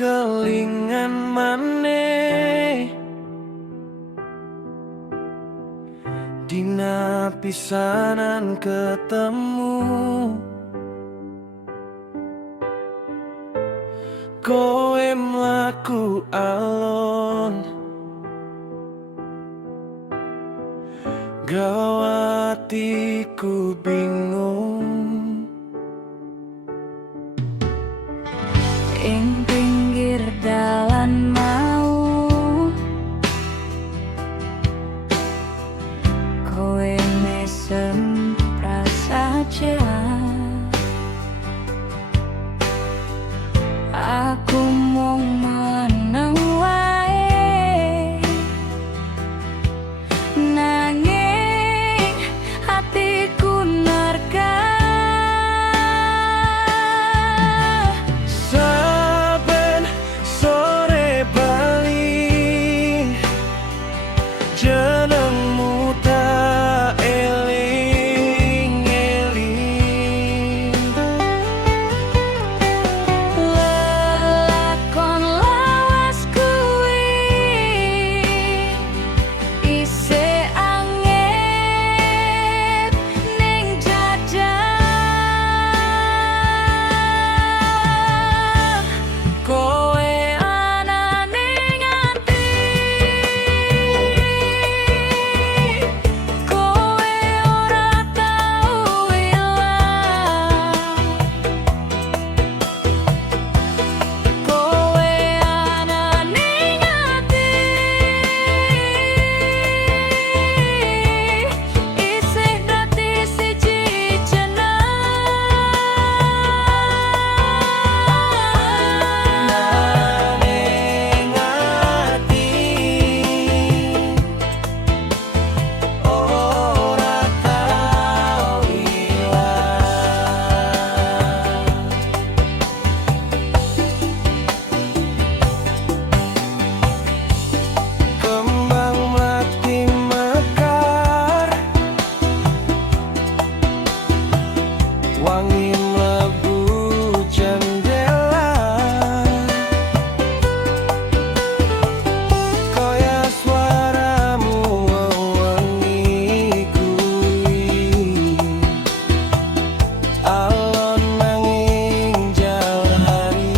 kelingan maneh dina pisanan ketemu. Kowe mlaku alon gawatiku bingung. Ing pinggir dalan mau kowe mesem prasaja. Aku mung meneng wae nanging hatiku nerka. Saben sore bali jenengmu tak eling-eling. Lelakon lawas kuwi isih anget ning dadah. Kowe ana ning ati, kowe ora tau ilang. Kowe ana ning ati, isih dadi siji jeneng. Ning ati ora tau ilang. Kembang mlati mekar wangi mlebu jendela kaya suaramu wengi kuwi alon nanging jalari.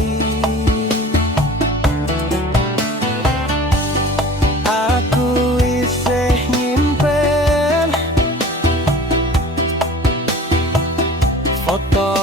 Aku isih nyimpen foto